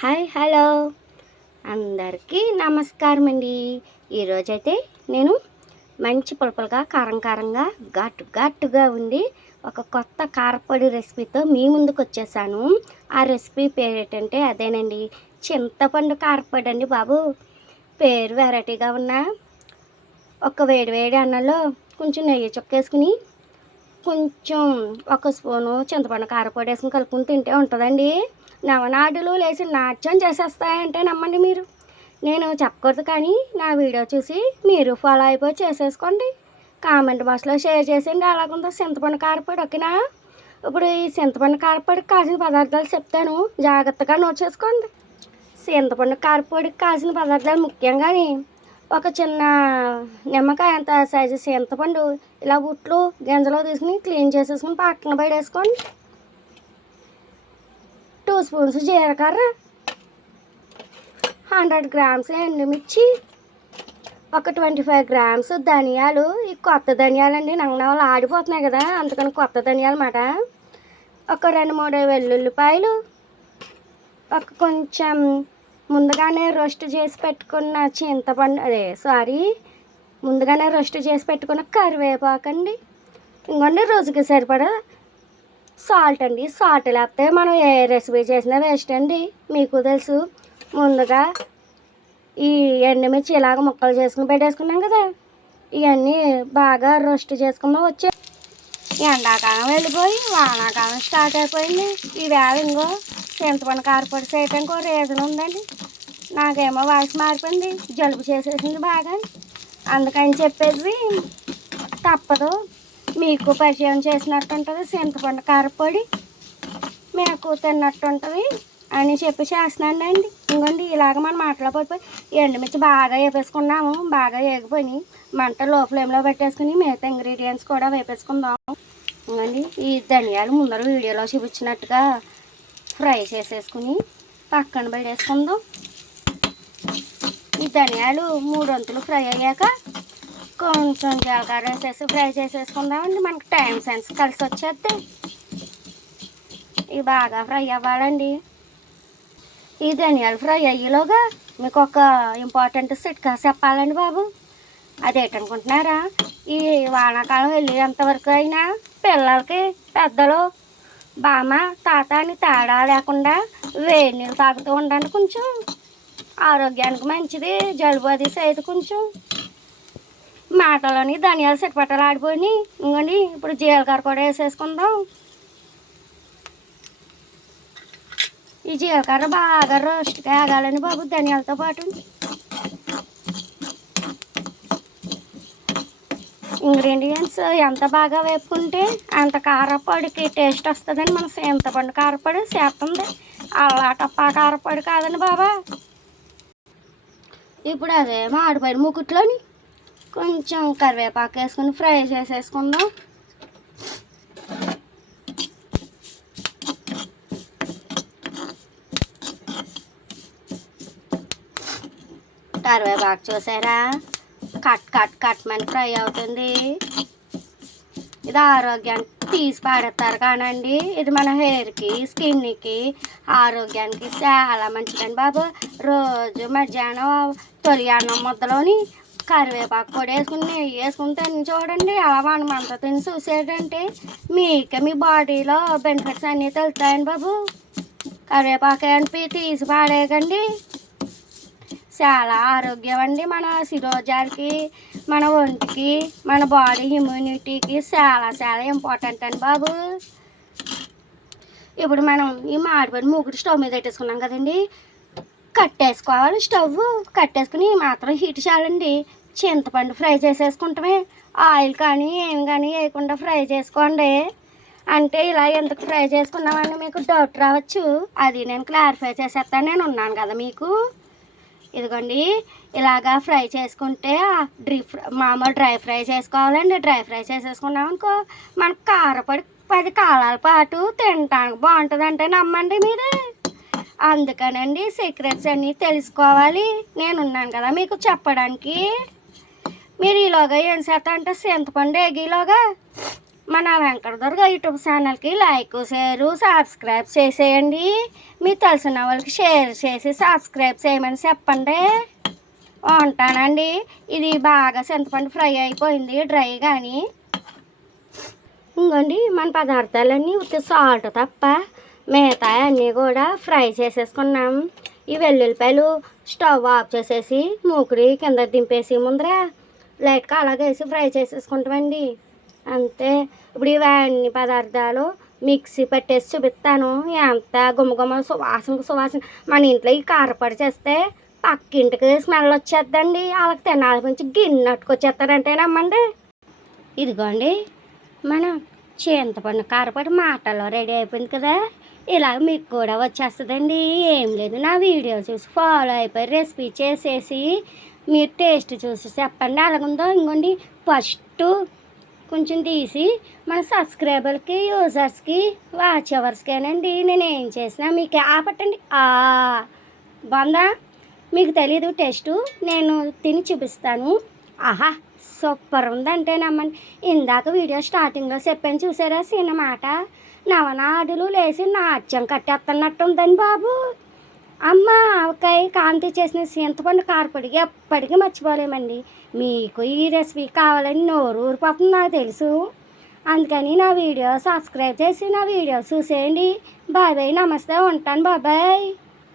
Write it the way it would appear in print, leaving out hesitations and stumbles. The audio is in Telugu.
హాయ్ హలో అందరికీ నమస్కారం అండి. ఈరోజైతే నేను మంచి పులపలుగా కారంగా ఘాటుగా ఉండి ఒక కొత్త కారపొడి రెసిపీతో మీ ముందుకు వచ్చేసాను. ఆ రెసిపీ పేరు ఏంటంటే అదేనండి, చింతపండు కారపొడి అండి బాబు. పేరు వెరైటీగా ఉన్న ఒక వేడి అన్నంలో కొంచెం నెయ్యి చుక్కేసుకుని కొంచెం ఒక స్పూను చింతపండు కారపొడి వేసుకుని కలుపుకుని తింటే ఉంటుందండి. నవనాడులు లేచి నాట్యం చేసేస్తాయంటే నమ్మండి మీరు. నేను చెప్పకూడదు కానీ నా వీడియో చూసి మీరు ఫాలో అయిపోయి చేసేసుకోండి. కామెంట్ బాక్స్లో షేర్ చేసేయండి అలాగుందో చింతపండు కారపొడి. ఓకేనా? ఇప్పుడు ఈ చింతపండు కారపొడికి కావాల్సిన పదార్థాలు చెప్తాను, జాగ్రత్తగా నోట్ చేసుకోండి. చింతపండు కారపొడికి కావాల్సిన పదార్థాలు ముఖ్యంగా ఒక చిన్న నిమ్మకాయ అంత సైజు చింతపండు ఇలా ఉట్లు గింజలో తీసుకుని క్లీన్ చేసేసుకుని పక్కన పడేసుకోండి. 2 స్పూన్స్ జీలకర్ర, 100 గ్రామ్స్ ఎండుమిర్చి, ఒక 25 గ్రామ్స్ ధనియాలు. ఈ కొత్త ధనియాలండి, నవనవలు ఆడిపోతున్నాయి కదా, అందుకని కొత్త ధనియాలు అన్నమాట. ఒక 2-3 వెల్లుల్లిపాయలు, ఒక కొంచెం ముందుగానే రోస్ట్ చేసి పెట్టుకున్న ముందుగానే రోస్ట్ చేసి పెట్టుకున్న కరివేపాకండి. ఇంకొండి రుచికి సరిపడా సాల్ట్ అండి. సాల్ట్ లేకపోతే మనం ఏ రెసిపీ చేసినా వేస్ట్ అండి, మీకు తెలుసు. ముందుగా ఈ ఎండుమిర్చి ఇలాగ ముక్కలు చేసుకుని పెట్టేసుకున్నాం కదా, ఇవన్నీ బాగా రోస్ట్ చేసుకుందాం. వచ్చే ఎండాకాలం వెళ్ళిపోయి వానాకాలం స్టార్ట్ అయిపోయింది. ఈవేళ ఇంకో చింతపండు కారపొడి చేయటానికి ఒక రీజన్ ఉందండి. నాకేమో వాయిస్ మారిపోయింది, జలుబు చేసేసింది బాగా. అందుకని చెప్పేసి తప్పదు, మీకు పరిచయం చేసినట్టు ఉంటుంది, చింతపండు కారపొడి మీకు తిన్నట్టు ఉంటుంది అని చెప్పి చేస్తున్నానండి. ఇంకోండి ఇలాగ మనం మాటలో పడిపోయి ఎండుమిర్చి బాగా వేపేసుకున్నాము, బాగా వేగిపోయి మంట లో ఫ్లేమ్లో పెట్టేసుకుని మిగతా ఇంగ్రీడియంట్స్ కూడా వేపేసుకుందాము. ఇంకోండి ఈ ధనియాలు ముందర వీడియోలో చూపించినట్టుగా ఫ్రై చేసేసుకుని పక్కన పెట్టేసుకుందాం. ఈ ధనియాలు 3 వంతులు ఫ్రై అయ్యాక కొంచెం జీలకర్ర వేసేసి ఫ్రై చేసేసుకుందామండి. మనకి టైం సెన్స్ కలిసి వచ్చేస్తే ఇవి బాగా ఫ్రై అవ్వాలండి. ఈ ధనియాలు ఫ్రై అయ్యేలోగా మీకు ఒక ఇంపార్టెంట్ చిట్కా చెప్పాలండి బాబు. అదేంటనుకుంటున్నారా? ఈ వానాకాలం వెళ్ళేంతవరకు అయినా పిల్లలకి పెద్దలు బామ్మ తాత అని తేడా లేకుండా వేడి నీళ్ళు తాగుతూ ఉండండి. కొంచెం ఆరోగ్యానికి మంచిది. జలుబు అది సైతం కొంచెం మాటలోని ధనియాలు చిటపటలు ఆడిపోయి. ఇంకోండి ఇప్పుడు జీలకర్ర కూడా వేసేసుకుందాం. ఈ జీలకర్ర బాగా రోస్ట్గా ఆగాలండి బాబు ధనియాలతో పాటు. ఇంగ్రీడియంట్స్ ఎంత బాగా వేపుకుంటే అంత కారపొడికి టేస్ట్ వస్తుందని మన చింతపండు కారపొడి చేస్తుంది. అలా టప్పా కారపొడి కాదండి బాబా. ఇప్పుడు అదే మాడిపోయిన ముకుట్లోని కొంచెం కరివేపాకు వేసుకుని ఫ్రై చేసేసుకుందాం. కరివేపాకు చూసారా, కట్మని ఫ్రై అవుతుంది. ఇది ఆరోగ్యానికి తీసి పాడేస్తారు కానండి, ఇది మన హెయిర్కి స్కిన్కి ఆరోగ్యానికి చాలా మంచిదండి బాబు. రోజు మధ్యాహ్నం తొలి అన్నం ముద్దలోని కరివేపాకు పొడి వేసుకుని నెయ్యి వేసుకుని తిని చూడండి. అలా మనమంతా తిని చూసేటంటే మీకే మీ బాడీలో బెనిఫిట్స్ అన్నీ తెలుస్తాయండి బాబు. కరివేపాకు అంటే తీసి పాడేయకండి, చాలా ఆరోగ్యం అండి. మన శిరోజాలకి, మన ఒంటికి, మన బాడీ ఇమ్యూనిటీకి చాలా ఇంపార్టెంట్ అండి బాబు. ఇప్పుడు మనం ఈ మాడిపోయిన మూకుడు స్టవ్ మీద పెట్టేసుకున్నాం కదండి, కట్టేసుకోవాలి. స్టవ్ కట్టేసుకుని మాత్రం హీట్ చాలండి. చింతపండు ఫ్రై చేసేసుకుంటామే, ఆయిల్ కానీ ఏం కానీ వేయకుండా ఫ్రై చేసుకోండి. అంటే ఇలా ఎందుకు ఫ్రై చేసుకున్నామని మీకు డౌట్ రావచ్చు, అది నేను క్లారిఫై చేసేస్తాను. నేను ఉన్నాను కదా మీకు. ఇదిగోండి ఇలాగా ఫ్రై చేసుకుంటే మామూలు డ్రై ఫ్రై చేసుకోవాలండి. డ్రై ఫ్రై చేసేసుకున్నాం అనుకో మనకు కారపొడి 10 కాలాల పాటు తినటానికి బాగుంటుంది అంటే నమ్మండి మీరే. అందుకనండి సీక్రెట్స్ అన్నీ తెలుసుకోవాలి, నేను ఉన్నాను కదా మీకు చెప్పడానికి. మీరు ఈలోగా ఏం చేస్తా అంటే చింతపండు ఎగిలోగా మన వెంకటదుర్గ యూట్యూబ్ ఛానల్కి లైక్ షేర్ సబ్స్క్రైబ్ చేసేయండి. మీకు తెలిసిన వాళ్ళకి షేర్ చేసి సబ్స్క్రైబ్ చేయమని చెప్పండి. ఉంటానండి. ఇది బాగా చింతపండు ఫ్రై అయిపోయింది డ్రై కానీ. ఇంకోండి మన పదార్థాలన్నీ ఉత్తి సాల్ట్ తప్ప మిగతా అన్నీ కూడా ఫ్రై చేసేసుకున్నాం. ఈ వెల్లుల్లిపాయలు స్టవ్ ఆఫ్ చేసేసి మూకుడి కింద దింపేసి ముందర లైట్గా అలాగే వేసి ఫ్రై చేసేసుకుంటామండి. అంతే. ఇప్పుడు ఇవన్నీ పదార్థాలు మిక్సీ పట్టేసి చూపిస్తాను. ఎంత గుమ్మగుమ్మ సువాసన మన ఇంట్లో ఈ కారపొడి చేస్తే పక్కింటికి స్మెల్ వచ్చేద్దండి. వాళ్ళకి తినాలి కొంచెం గిన్నె అట్టుకొచ్చేస్తారంటే నమ్మండి. ఇదిగోండి మన చింతపండు కారపొడి మాటల్లో రెడీ అయిపోయింది కదా. ఇలా మీకు కూడా వచ్చేస్తుందండి. ఏం లేదు, నా వీడియో చూసి ఫాలో అయిపోయి రెసిపీ చేసేసి మీరు టేస్ట్ చూసి చెప్పండి అలాగుందో. ఇంకోండి ఫస్ట్ కొంచెం తీసి మన సబ్స్క్రైబర్కి యూజర్స్కి వాచ్ అవర్స్కేనండి నేను ఏం చేసినా మీకు ఆపట్టండి. బాగుందా? మీకు తెలీదు టేస్టు, నేను తిని చూపిస్తాను. ఆహా సూపర్ ఉందంటే నమ్మండి. ఇందాక వీడియో స్టార్టింగ్లో చెప్పాను చూసారా సినిమాట, నవనాడులు లేచి నాట్యం కట్టేస్తున్నట్టు ఉందండి బాబు. అమ్మ ఆవకాయ కాంతి చేసిన చింతపండు కారపొడి ఎప్పటికీ మర్చిపోలేమండి. మీకు ఈ రెసిపీ కావాలని నోరు ఊరిపోతుంది నాకు తెలుసు. అందుకని నా వీడియో సబ్స్క్రైబ్ చేసి నా వీడియో చూసేయండి. బాయ్ బాయ్, నమస్తే, ఉంటాను, బాబాయ్.